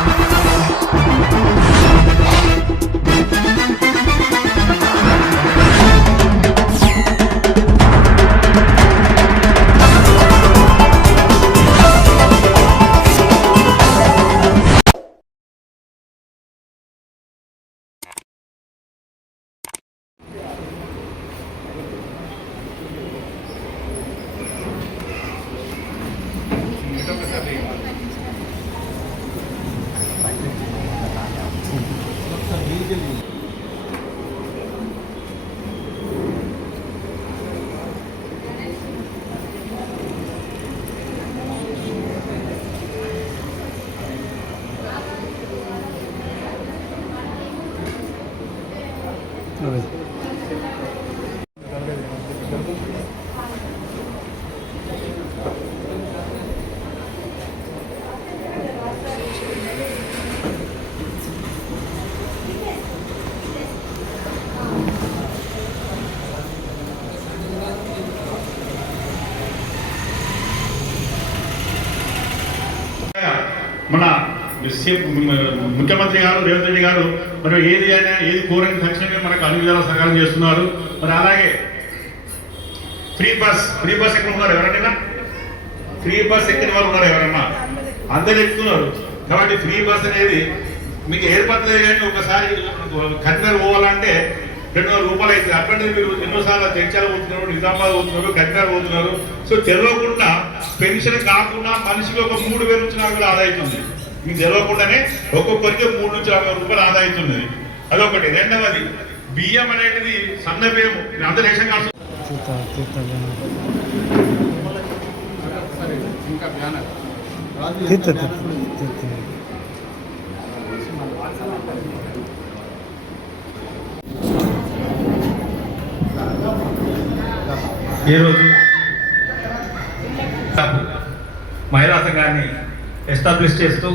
Música మన సి- ముఖ్యమంత్రి గారు రేవంత్ రెడ్డి గారు మరి ఏది అయినా ఏది కోరని తక్షణమే మనకు అన్ని విధాలు సహకారం చేస్తున్నారు. మరి అలాగే ఫ్రీ బస్ ఫ్రీ బస్ ఎక్కడ ఉన్నారు ఎవరైనా? ఫ్రీ బస్ ఎక్కిన వాళ్ళు ఉన్నారు ఎవరన్నా అందరు ఎక్కుతున్నారు. కాబట్టి ఫ్రీ బస్ అనేది మీకు ఏర్పడుతుంది కానీ ఒకసారి కరీంనగర్ పోవాలంటే రెండు వందల రూపాయలు అయితే. అప్పటికి మీరు ఎన్నోసార్లు చర్చలు పోతున్నారు నిజామాబాద్ పోతున్నారు కరీంనగర్ పోతున్నారు. సో తెలియకుండా పెన్షన్ కాకుండా మనిషికి ఒక మూడు వేల నుంచి నాలుగు వేలు ఆదా అవుతుంది. మీకు తెలియకుండానే ఒక్కొక్కరికి మూడు నుంచి నాలుగు వేల రూపాయలు ఆదా అవుతున్నది అదొకటి. రెండవది బియ్యం అనేది సన్న బియ్యం. అందరు రేషన్ కార్డు ఈరోజు మహిళా సంఘాన్ని ఎస్టాబ్లిష్ చేస్తూ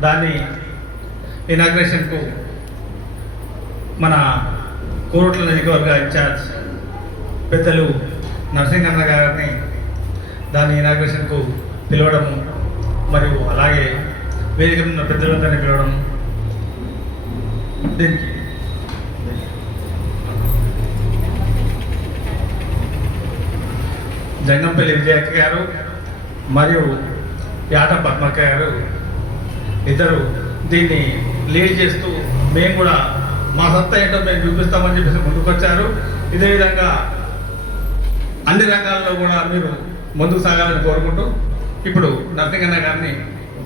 దాన్ని ఇనాగ్రేషన్కు మన కోరుట్ల నియోజకవర్గ ఇన్ఛార్జ్ పెద్దలు నరసింహన్న గారిని దాని ఇనాగ్రేషన్కు పిలవడము మరియు అలాగే వేదిక ఉన్న పెద్దలందరినీ పిలవడం దీనికి జంగంపల్లి విజయక్క గారు మరియు యాట పద్మక్క గారు ఇద్దరు దీన్ని లీడ్ చేస్తూ మేము కూడా మా సత్తా ఏంటో మేము చూపిస్తామని చెప్పేసి ముందుకొచ్చారు. ఇదే విధంగా అన్ని రంగాల్లో కూడా మీరు ముందుకు సాగాలని కోరుకుంటూ ఇప్పుడు నరసింగన్న గారిని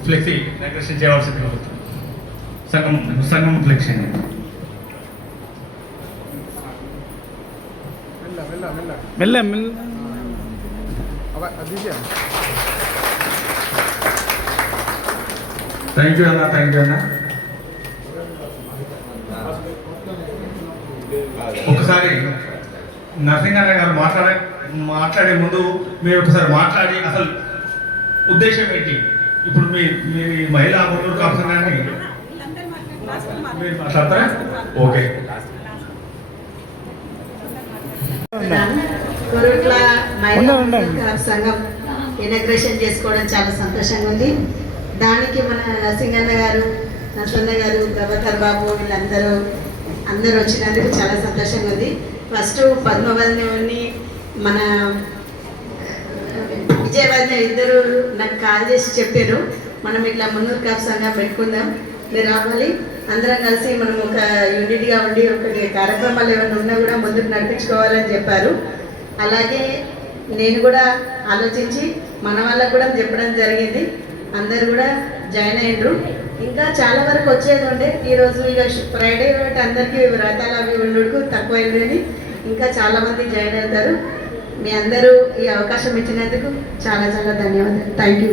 ఫ్లెక్సీ డెకరేషన్ చేయవలసింది కోరుతున్నాను. సంగం సంగం ఫ్లెక్సీ మెల్ల మెల్ల. థ్యాంక్ యూ అన్న థ్యాంక్ యూ అన్న ఒకసారి నరసింహన్న గారు మాట్లాడే మాట్లాడే ముందు మీరు ఒకసారి మాట్లాడి అసలు ఉద్దేశం ఏంటి? ఇప్పుడు మీ మీ మహిళా మున్నూరు కాపు సంఘాన్ని మీరు మాట్లాడతారా? ఓకే కొరుట్ల మహిళా. సంఘం ఇనాగ్రేషన్ చేసుకోవడం చాలా సంతోషంగా ఉంది. దానికి మన నరసింగన్న గారు నరసన్న గారు ప్రభాకర్ బాబు వీళ్ళందరూ అందరూ వచ్చినందుకు చాలా సంతోషంగా ఉంది. ఫస్ట్ పద్మవల్ని మన విజయవర్ధన్ ఇద్దరు నాకు కాల్ చేసి చెప్పారు. మనం ఇట్లా మున్నూరు కాపు సంఘం పెట్టుకుందాం. మీరు రావాలి. అందరం కలిసి మనం ఒక యూనిట్గా ఉండి ఒకటి కార్యక్రమాలు ఏమైనా ఉన్నా కూడా ముందుకు నడిపించుకోవాలని చెప్పారు. అలాగే నేను కూడా ఆలోచించి మన వాళ్ళకు కూడా చెప్పడం జరిగింది. అందరు కూడా జాయిన్ అయ్యారు ఇంకా చాలా వరకు వచ్చేది ఉండే. ఈరోజు ఇక ఫ్రైడే కాబట్టి అందరికీ వ్రతాలు అవి ఉండుకు తక్కువైందని ఇంకా చాలామంది జాయిన్ అవుతారు. మీ అందరూ ఈ అవకాశం ఇచ్చినందుకు చాలా చాలా ధన్యవాదాలు. థ్యాంక్ యూ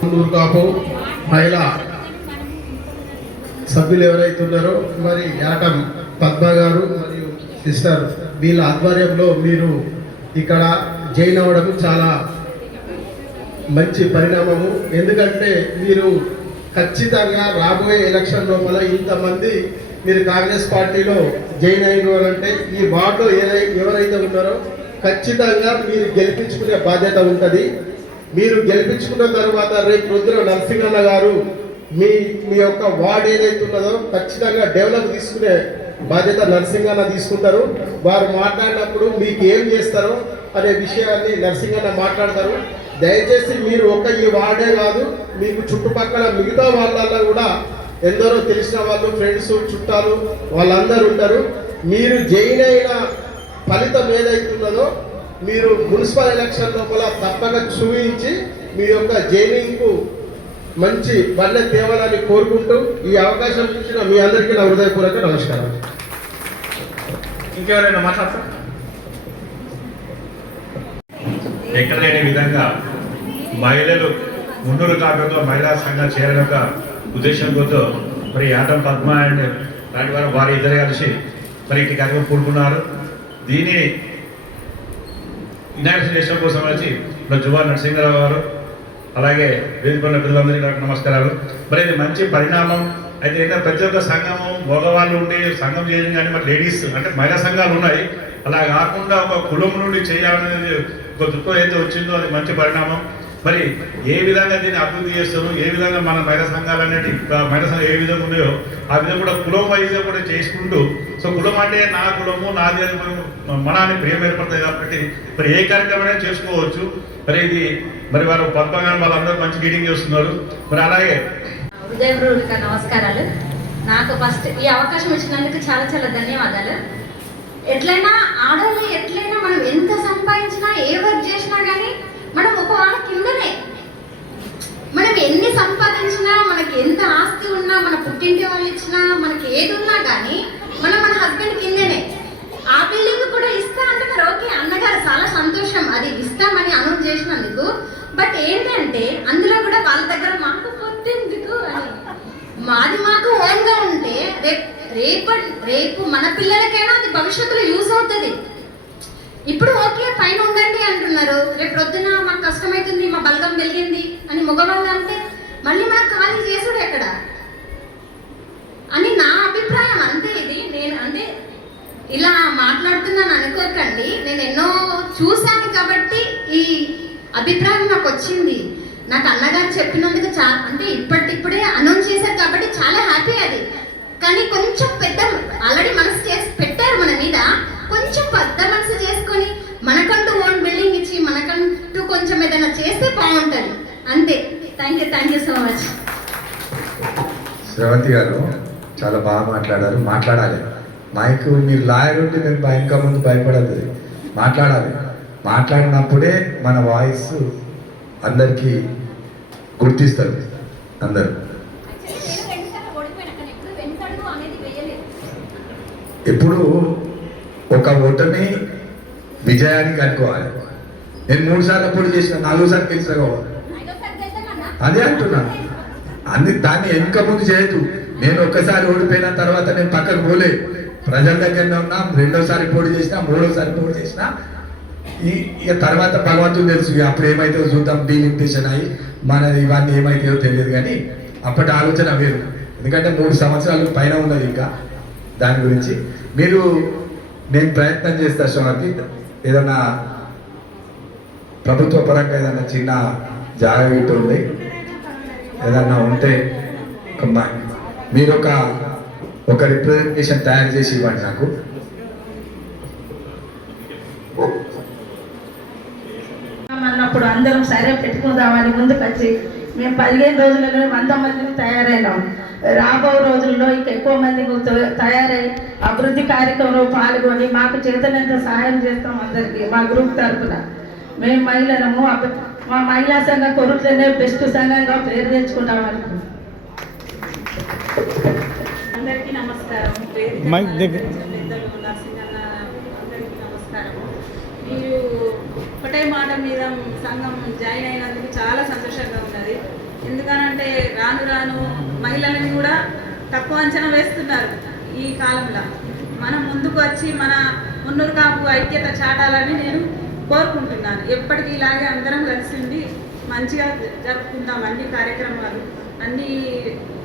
ముందూరు కాపు మహిళా సభ్యులు ఎవరైతే ఉన్నారో మరి యాటం పద్మ గారు మరియు సిస్టర్ వీళ్ళ ఆధ్వర్యంలో మీరు ఇక్కడ జైన్ అవ్వడం చాలా మంచి పరిణామము. ఎందుకంటే మీరు ఖచ్చితంగా రాబోయే ఎలక్షన్ లోపల ఇంతమంది మీరు కాంగ్రెస్ పార్టీలో జైన్ అయినారంటే ఈ వార్డులో ఏదై ఎవరైతే ఉన్నారో ఖచ్చితంగా మీరు గెలిపించుకునే బాధ్యత ఉంటుంది. మీరు గెలిపించుకున్న తర్వాత రేపు రుద్ర నరసింహన్న గారు మీ మీ యొక్క వార్డ్ ఏదైతే ఉన్నదో ఖచ్చితంగా డెవలప్ తీసుకునే బాధ్యత నరసింహన్న తీసుకుంటారు. వారు మాట్లాడినప్పుడు మీకు ఏం చేస్తారో అనే విషయాన్ని నరసింహన్న మాట్లాడతారు. దయచేసి మీరు ఒక ఈ వార్డే కాదు మీకు చుట్టుపక్కల మిగతా వాళ్ళల్లో కూడా ఎందరో తెలిసిన వాళ్ళు ఫ్రెండ్స్ చుట్టాలు వాళ్ళందరూ ఉంటారు. మీరు జైన్ అయిన ఫలితం ఏదైతున్నదో మీరు మున్సిపల్ ఎలక్షన్ లోపల తప్పక చూపించి మీ యొక్క జైనింగ్కు మంచి వల్ల తేవాలని కోరుకుంటూ ఈ అవకాశం ఇచ్చిన మీ అందరికీ నా హృదయపూర్వక నమస్కారం. ఇంకెవరైనా మాట్లాడతారు? ఎక్కడ లేని విధంగా మహిళలు మున్నూరు కాపంలో మహిళా సంఘం చేరడం యొక్క ఉద్దేశంతో మరి యాదం పద్మ అండ్ లాంటి వారు వారి ఇద్దరు కలిసి మరి ఇంటి కార్యక్రమం కూడుకున్నారు దీని ఇనాగ్రేషన్ చేసిన కోసం వచ్చి మన జువా నరసింహరావు గారు అలాగే వేదికన్న పిల్లలందరికీ నాకు నమస్కారాలు. మరి ఇది మంచి పరిణామం. అయితే ఏంటంటే ప్రతి ఒక్క సంఘము మగవాళ్ళు ఉండి సంఘం చేయడం కానీ మరి లేడీస్ అంటే మహిళా సంఘాలు ఉన్నాయి. అలా కాకుండా ఒక కులం నుండి చేయాలనేది ఒక దృక్పథం ఏదో వచ్చిందో అది మంచి పరిణామం. మరి ఏ విధంగా దీన్ని అభివృద్ధి చేస్తారు? ఏ విధంగా మన మహిళా సంఘాలు అనేటివి మైన సంఘం ఏ విధంగా ఉన్నాయో ఆ విధంగా కూడా కులం వైజ్గా కూడా చేసుకుంటూ సో కులం అంటే నా కులము నాది అని మన అని ప్రేమ ఏర్పడుతుంది కాబట్టి మరి ఏ కార్యక్రమం చేసుకోవచ్చు. మరి ఇది మరి వారు పద్మగారు వాళ్ళందరూ మంచి మీటింగ్ చేస్తున్నారు. మరి అలాగే హృదయపూర్వక నమస్కారాలు. నాకు ఫస్ట్ ఈ అవకాశం ఇచ్చినందుకు చాలా చాలా ధన్యవాదాలు. ఎట్లయినా ఆడవాళ్ళు ఎట్లయినా మనం ఎంత సంపాదించినా ఏ వర్క్ చేసినా కానీ మనం ఒక వాళ్ళ కిందనే. మనం ఎన్ని సంపాదించినా మనకి ఎంత ఆస్తి ఉన్నా మన పుట్టింటి వాళ్ళు ఇచ్చినా మనకి ఏది ఉన్నా కానీ మనం మన హస్బెండ్ కిందనే. ఆ బిల్డింగ్ కూడా ఇస్తా అంటున్నారు. ఓకే అన్నగారు చాలా సంతోషం. అది ఇస్తామని అనౌన్స్ చేసినందుకు. బట్ ఏంటంటే అందులో కూడా వాళ్ళ దగ్గర మాకు పొత్తెందుకు అని. మాది మాకు ఓన్గా ఉంటే రేపు రేపు రేపు మన పిల్లలకైనా అది భవిష్యత్తులో యూజ్ అవుతుంది. ఇప్పుడు ఓకే పైన ఉండండి అంటున్నారు. రేపు ప్రొద్దున మాకు కష్టమవుతుంది మా బలగం వెలిగింది అని మగవాళ్ళు అంటే మళ్ళీ మనకు ఖాళీ చేసుడు ఎక్కడ? అని నా అభిప్రాయం అంతే ఇది. నేను అంటే ఇలా మాట్లాడుతున్నాను అనుకోకండి. నేను ఎన్నో చూశాను కాబట్టి ఈ అభిప్రాయం నాకు వచ్చింది నాకు అన్నగారు చెప్పినందుకు చా అంటే ఇప్పటిప్పుడే అనౌన్స్ చేశారు కాబట్టి చాలా హ్యాపీ అది కానీ కొంచెం పెద్ద ఆల్రెడీ మనసు చేసి పెట్టారు మన మీద కొంచెం పెద్ద మనసు చేసుకొని మనకంటూ ఓన్ బిల్డింగ్ ఇచ్చి మనకంటూ కొంచెం ఏదైనా చేస్తే బాగుంటుంది అంతే thank you thank you so much Sravanthi గారు చాలా బాగా మాట్లాడారు. మాట్లాడాలి. మైక్ మీరు లాయర్ ఉంటే నేను ఇంకా ముందు భయపడదు మాట్లాడాలి. మాట్లాడినప్పుడే మన వాయిస్ అందరికీ గుర్తిస్తారు. అందరు. ఎప్పుడు ఒక ఓటమి విజయానికి అనుకోవాలి. నేను మూడు సార్లు అప్పుడు చేసిన నాలుగు సార్లు గెలిచిన కావాలి అదే అంటున్నా అన్ని దాన్ని వెనుక ముందు చేయదు నేను ఒక్కసారి ఓడిపోయిన తర్వాత నేను పక్కకు పోలే. ప్రజల దగ్గరనే ఉన్నా రెండోసారి పోటీ చేసినా మూడోసారి పోటీ చేసినా ఈ ఇక తర్వాత భగవంతుడు తెలుసు ఇక అప్పుడు ఏమైతే చూద్దాం డీలిమిటేషన్ అయ్యి మనది ఇవన్నీ ఏమైతాయో తెలియదు కానీ అప్పటి ఆలోచన వేరు. ఎందుకంటే మూడు సంవత్సరాలు పైన ఉన్నది ఇంకా దాని గురించి. మీరు నేను ప్రయత్నం చేస్తా శ్రవంతి ఏదన్నా ప్రభుత్వ పరంగా ఏదైనా చిన్న జాగ్రత్త ఉంది ఏదన్నా ఉంటే మీరు ఒక ఒక రిప్రజెంటేషన్ తయారు చేసి ఇవ్వండి నాకు. అన్నప్పుడు అందరం సరే పెట్టుకుందామని ముందుకు వచ్చి మేము పదిహేను రోజులలో వంద మందిని తయారైనాం. రాబో రోజుల్లో ఇంకా ఎక్కువ మంది తయారై అభివృద్ధి కార్యక్రమంలో పాల్గొని మాకు చేతనంత సహాయం చేస్తాం అందరికీ మా గ్రూప్ తరఫున మేము మహిళలము మా మహిళా సంఘం కొరుట్లోనే బెస్ట్ సంఘంగా పేరు తెచ్చుకుంటాం అనుకుంటున్నాం. అందరికీ నమస్కారం. వేదిక మైక్ దగ్గర. పెద్దలు నరసింహన్న అందరికీ నమస్కారం. మీరు ఒకటే మాట మీద సంఘం జాయిన్ అయినందుకు చాలా సంతోషంగా ఉన్నది. ఎందుకనంటే రాను రాను మహిళలని కూడా తక్కువ అంచనా వేస్తున్నారు ఈ కాలంలో. మనం ముందుకు వచ్చి మన మున్నూరు కాపు ఐక్యత చాటాలని నేను కోరుకుంటున్నాను. ఎప్పటికీ ఇలాగే అందరం కలిసి ఉండి మంచిగా జరుపుకుందాం అన్ని కార్యక్రమాలు. అన్ని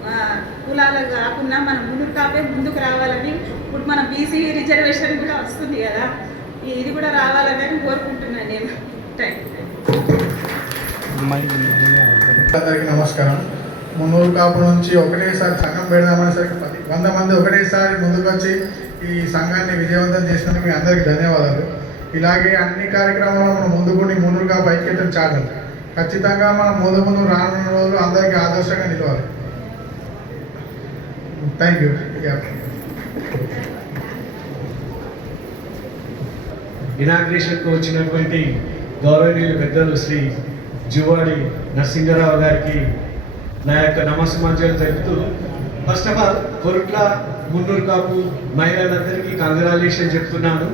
కులాలకు కులాలు కాకుండా మనం ముందుకు కాపే ముందుకు రావాలని ఇప్పుడు మన బీసీ రిజర్వేషన్ కూడా వస్తుంది కదా. ఇది కూడా రావాలని కోరుకుంటున్నాను నేను. అందరికీ నమస్కారం. మున్నూరు కాపు నుంచి ఒకటేసారి సంఘం పెడదామనేసరికి పది వంద మంది ఒకటేసారి ముందుకు వచ్చి ఈ సంఘాన్ని విజయవంతం చేసినందుకు మీ అందరికీ ధన్యవాదాలు. ఇలాగే అన్ని కార్యక్రమాల్లో మనం ముందుకుండి ముందుగా కాపు ఐక్యతను చాటాలి ఖచ్చితంగా మనం ముందు ముందు రానున్న రోజులు అందరికీ ఆదర్శంగా నిలవాలి. థ్యాంక్ యూ ఇనాగ్రేషన్కు వచ్చినటువంటి గౌరవనీయులు పెద్దలు శ్రీ జువాడి నరసింహరావు గారికి నా యొక్క నమస్సమాంజలు తెలుపుతూ first of all Korutla Munnuru Kapu మహిళలందరికీ కంగ్రాలేషన్ చెప్తున్నాను.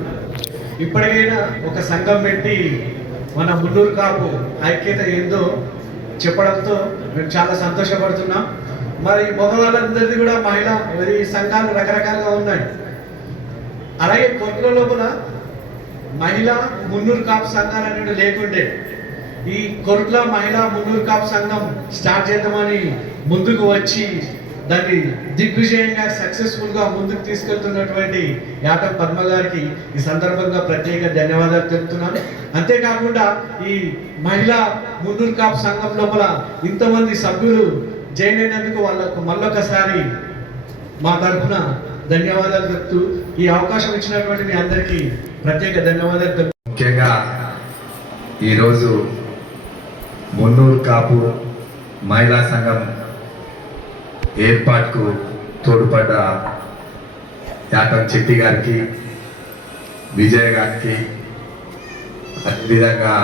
ఇప్పటికైనా ఒక సంఘం పెట్టి మన మున్నూరు కాపు ఐక్యత ఏందో చెప్పడంతో మేము చాలా సంతోషపడుతున్నాం. మరి మగవాళ్ళందరిది కూడా మహిళా మరి సంఘాలు రకరకాలుగా ఉన్నాయి. అలాగే కొట్ల లోపల మహిళా మున్నూరు కాపు సంఘాలు అనేవి లేకుండే. ఈ కొట్ల మహిళా మున్నూరు కాపు సంఘం స్టార్ట్ చేద్దామని ముందుకు వచ్చి దాన్ని దిగ్విజయంగా సక్సెస్ఫుల్గా ముందుకు తీసుకెళ్తున్నటువంటి యాట పద్మ గారికి ఈ సందర్భంగా ప్రత్యేక ధన్యవాదాలు తెలుపుతున్నాను. అంతేకాకుండా ఈ మహిళా మున్నూరు కాపు సంఘం లోపల ఇంతమంది సభ్యులు జాయిన్ అయినందుకు వాళ్ళకు మళ్ళొకసారి మా తరఫున ధన్యవాదాలు చెప్తూ ఈ అవకాశం ఇచ్చినటువంటి మీ అందరికీ ప్రత్యేక ధన్యవాదాలు తెలుపు ముఖ్యంగా ఈరోజు మున్నూరు కాపు మహిళా సంఘం ఏర్పాటుకు తోడ్పడ్డ యాటం చెట్టి గారికి విజయ్ గారికి అదేవిధంగా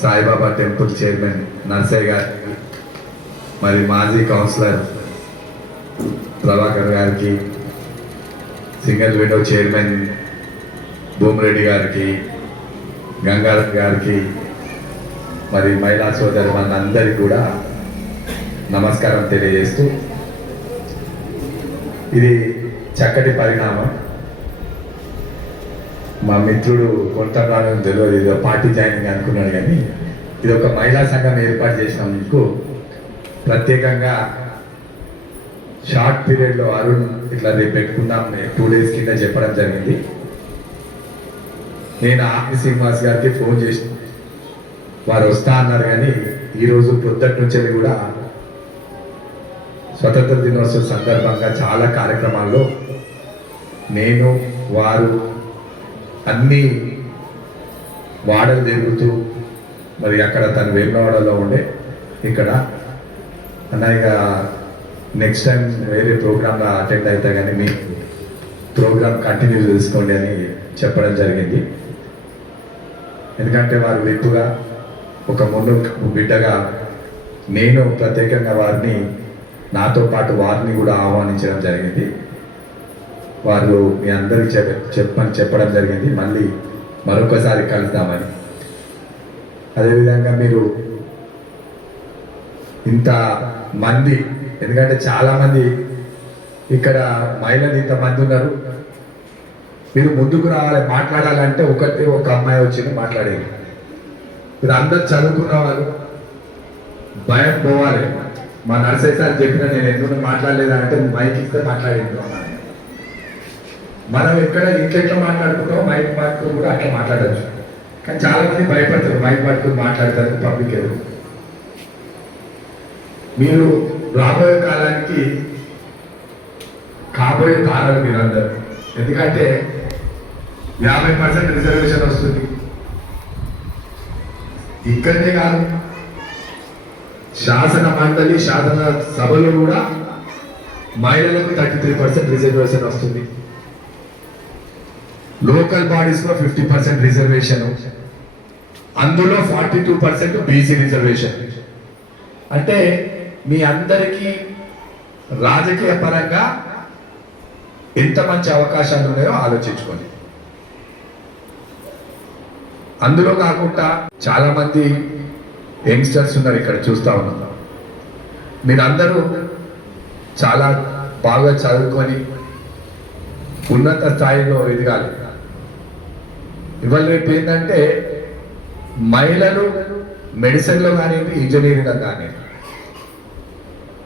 సాయిబాబా టెంపుల్ చైర్మన్ నర్సయ్య గారికి మరి మాజీ కౌన్సిలర్ ప్రభాకర్ గారికి సింగల్ విండో చైర్మన్ భూమిరెడ్డి గారికి గంగాధర్ గారికి మరి మహిళా మన మనందరికీ కూడా నమస్కారం తెలియజేస్తూ ఇది చక్కటి పరిణామం. మా మిత్రుడు కొంతకాలం తెలియదు ఇది పార్టీ జాయినింగ్ అనుకున్నాడు కానీ ఇది ఒక మహిళా సంఘం ఏర్పాటు చేసినందుకు ప్రత్యేకంగా షార్ట్ పీరియడ్లో అరుణ్ ఇట్లా రేపు పెట్టుకుందాం టూ డేస్ కింద చెప్పడం జరిగింది. నేను ఆర్పి శ్రీనివాస్ గారికి ఫోన్ చేసి వారు వస్తా అన్నారు కానీ ఈరోజు పొద్దుటి నుంచి కూడా స్వతంత్ర దినోత్సవం సందర్భంగా చాలా కార్యక్రమాల్లో నేను వారు అన్ని వాడలు తిరుగుతూ మరి అక్కడ తను వేమవాడలో ఉండే ఇక్కడ అన్నయ్య నెక్స్ట్ టైం వేరే ప్రోగ్రామ్లో అటెండ్ అవుతా కానీ మీ ప్రోగ్రామ్ కంటిన్యూ చేసుకోండి అని చెప్పడం జరిగింది. ఎందుకంటే వారు విప్పుగా ఒక ముందు బిడ్డగా నేను ప్రత్యేకంగా వారిని నాతో పాటు వారిని కూడా ఆహ్వానించడం జరిగింది. వారు మీ అందరికి చెప్ చెప్పని చెప్పడం జరిగింది. మళ్ళీ మరొకసారి కలుద్దామని. అదేవిధంగా మీరు ఇంత మంది ఎందుకంటే చాలామంది ఇక్కడ మహిళలు ఇంతమంది ఉన్నారు. మీరు ముందుకు రావాలి మాట్లాడాలంటే ఒకటి ఒక అమ్మాయి వచ్చింది మాట్లాడేది. మీరు అందరు చదువుకున్న వాళ్ళు భయం పోవాలి. మా నర్సయ్య సార్ చెప్పిన నేను ఎందుకు మాట్లాడలేదంటే మైక్ ఇస్తే మాట్లాడేది మనం ఎక్కడ ఇంట్లో ఎట్లా మాట్లాడుకుంటామో మైక్ పట్టుకుని కూడా అట్లా మాట్లాడచ్చు. కానీ చాలా మంది భయపడతారు మైక్ పట్టుకుని మాట్లాడతారు పబ్లిక్ ఎదురు మీరు రాబోయే కాలానికి కాబోయే కాలాలు మీరందరూ. ఎందుకంటే యాభై పర్సెంట్ రిజర్వేషన్ వస్తుంది. ఇక్కడనే కాదు శాసన మండలి శాసన సభలో కూడా మహిళలకు థర్టీ త్రీ పర్సెంట్ రిజర్వేషన్ వస్తుంది. లోకల్ బాడీస్లో ఫిఫ్టీ పర్సెంట్ రిజర్వేషన్ అందులో forty two percent BC reservation అంటే మీ అందరికీ రాజకీయ పరంగా ఎంత మంచి అవకాశాలు ఉన్నాయో ఆలోచించుకోండి. అందులో కాకుండా చాలా మంది యంగ్స్టర్స్ ఉన్నారు ఇక్కడ చూస్తూ ఉన్నాం. మీరందరూ చాలా బాగా చదువుకొని ఉన్నత స్థాయిలో ఎదగాలి. ఇవాళ రేపు ఏంటంటే మహిళలు మెడిసిన్లో కానివ్వండి ఇంజనీరింగ్లో కానీ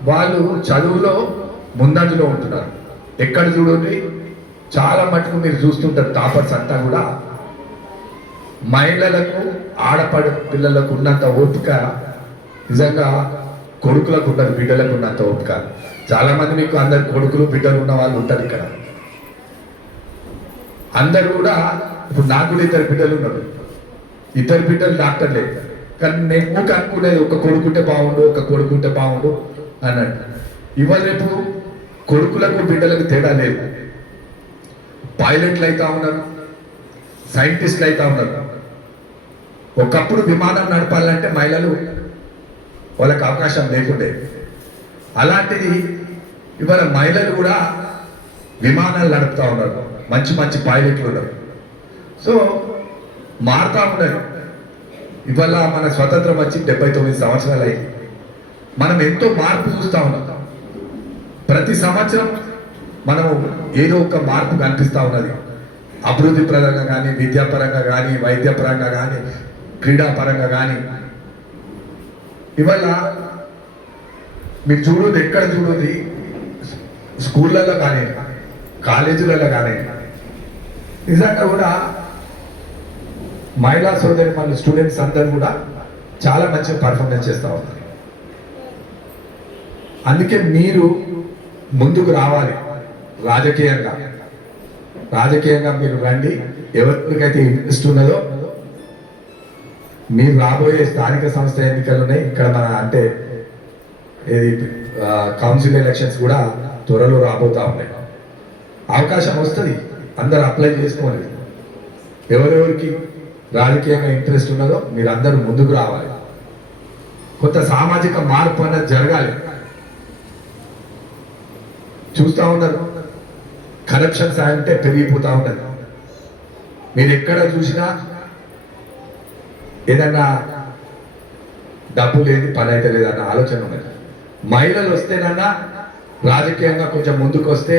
వాళ్ళు చదువులో ముందంజలో ఉంటున్నారు. ఎక్కడ చూడండి చాలా మటుకు మీరు చూస్తుంటారు టాపర్స్ అంతా కూడా మహిళలకు ఆడపడ పిల్లలకు ఉన్నంత ఓపిక నిజంగా కొడుకులకు ఉండదు బిడ్డలకు ఉన్నంత ఓపిక. చాలామంది మీకు అందరు కొడుకులు బిడ్డలు ఉన్న వాళ్ళు ఉంటారు ఇక్కడ. అందరు కూడా ఇప్పుడు నాకు కూడా ఇద్దరు బిడ్డలు ఉన్నారు. ఇద్దరు బిడ్డలు డాక్టర్లే కానీ నేను ఊరికే అనుకునేది ఒక కొడుకుంటే బాగుండు ఒక కొడుకుంటే బాగుండు అన్నాడు. ఇవాళ రేపు కొడుకులకు బిడ్డలకు తేడా లేదు. పైలట్లు అవుతా ఉన్నారు. సైంటిస్టులు అవుతా ఉన్నారు. ఒకప్పుడు విమానం నడపాలంటే మహిళలు వాళ్ళకి అవకాశం లేకుండే. అలాంటిది ఇవాళ మహిళలు కూడా విమానాలు నడుపుతూ ఉన్నారు. మంచి మంచి పైలట్లు ఉన్నారు. సో మారుతూ ఉన్నారు. ఇవాళ మన స్వతంత్రం వచ్చి డెబ్బై తొమ్మిది సంవత్సరాలు అయింది. మనం ఎంతో మార్పు చూస్తూ ఉన్నాం. ప్రతి సంవత్సరం మనము ఏదో ఒక మార్పు కనిపిస్తూ ఉన్నది. అభివృద్ధి పరంగా కానీ విద్యాపరంగా కానీ వైద్యపరంగా కానీ క్రీడాపరంగా కానీ. ఇవాళ మీరు చూడదు ఎక్కడ చూడదు స్కూళ్ళల్లో కానీ కాలేజీలలో కానీ. నిజంగా కూడా మహిళా సోదరి మన స్టూడెంట్స్ అందరూ కూడా చాలా మంచిగా పర్ఫార్మెన్స్ చేస్తూ ఉన్నారు. అందుకే మీరు ముందుకు రావాలి రాజకీయంగా. రాజకీయంగా మీరు రండి ఎవరికైతే ఇంట్రెస్ట్ ఉన్నదో మీరు రాబోయే స్థానిక సంస్థ ఎన్నికలు ఉన్నాయి. ఇక్కడ మన అంటే ఇది కౌన్సిల్ ఎలక్షన్స్ కూడా త్వరలో రాబోతా ఉన్నాయి. అవకాశం వస్తుంది. అందరు అప్లై చేసుకోండి ఎవరెవరికి రాజకీయంగా ఇంట్రెస్ట్ ఉన్నదో మీరు అందరూ ముందుకు రావాలి. కొంత సామాజిక మార్పు అనేది జరగాలి. చూస్తూ ఉన్నారు. కరప్షన్స్ అంటే పెరిగిపోతూ ఉన్నది. మీరు ఎక్కడ చూసినా ఏదన్నా డబ్బు లేని పని అయితే లేదన్న ఆలోచన ఉన్నది. మహిళలు వస్తేనన్నా రాజకీయంగా కొంచెం ముందుకు వస్తే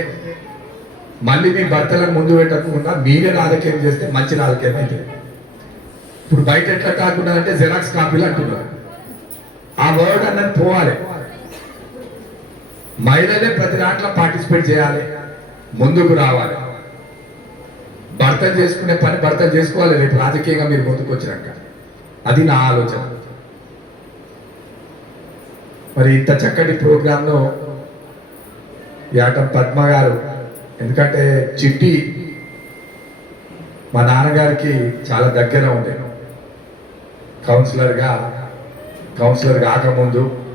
మళ్ళీ మీ భర్తలకు ముందు పెట్టకుండా మీరే రాజకీయం చేస్తే మంచి రాజకీయం అయితే ఇప్పుడు బయట ఎట్లా కాకుండా అంటే జెరాక్స్ కాపీలు అంటున్నారు. ఆ వర్డ్ అన్నది పోవాలి. మహిళలే ప్రతి దాంట్లో పార్టిసిపేట్ చేయాలి ముందుకు రావాలి. భర్త చేసుకునే పని భర్త చేసుకోవాలి రేపు రాజకీయంగా మీరు ముందుకు వచ్చినాక. అది నా ఆలోచన. మరి ఇంత చక్కటి ప్రోగ్రాంలో యాటం పద్మ గారు ఎందుకంటే చిట్టి మా నాన్నగారికి చాలా దగ్గర ఉండేను కౌన్సిలర్గా కౌన్సిలర్ కాకముందు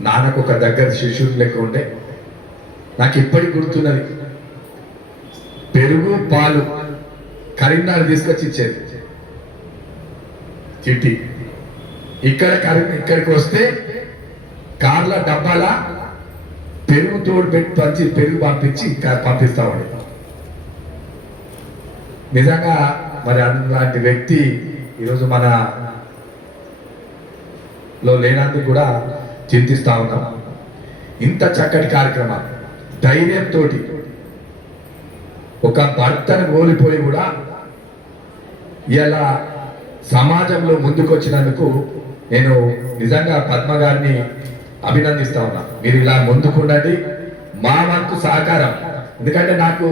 నాన్నకు ఒక దగ్గర శిష్యుడు లెక్క ఉండే. నాకు ఇప్పటికి గుర్తున్నది. పెరుగు పాలు కరీంనగర్ తీసుకొచ్చి ఇచ్చేది. చిట్టి. ఇక్కడ కరీ ఇక్కడికి వస్తే కార్ల డబ్బాల పెరుగు తోడు పెట్టి పంచి పెరుగు పంపించి ఇంకా పంపిస్తామండి నిజంగా మరి అలాంటి వ్యక్తి ఈరోజు మన లో లేనందుకు కూడా చింతిస్తూ ఉన్నాం. ఇంత చక్కటి కార్యక్రమం ధైర్యంతో ఒక భర్తను కోల్పోయి కూడా ఇలా సమాజంలో ముందుకొచ్చినందుకు నేను నిజంగా పద్మ గారిని అభినందిస్తా ఉన్నా. మీరు ఇలా ముందుకుండండి మా వంతు సహకారం. ఎందుకంటే నాకు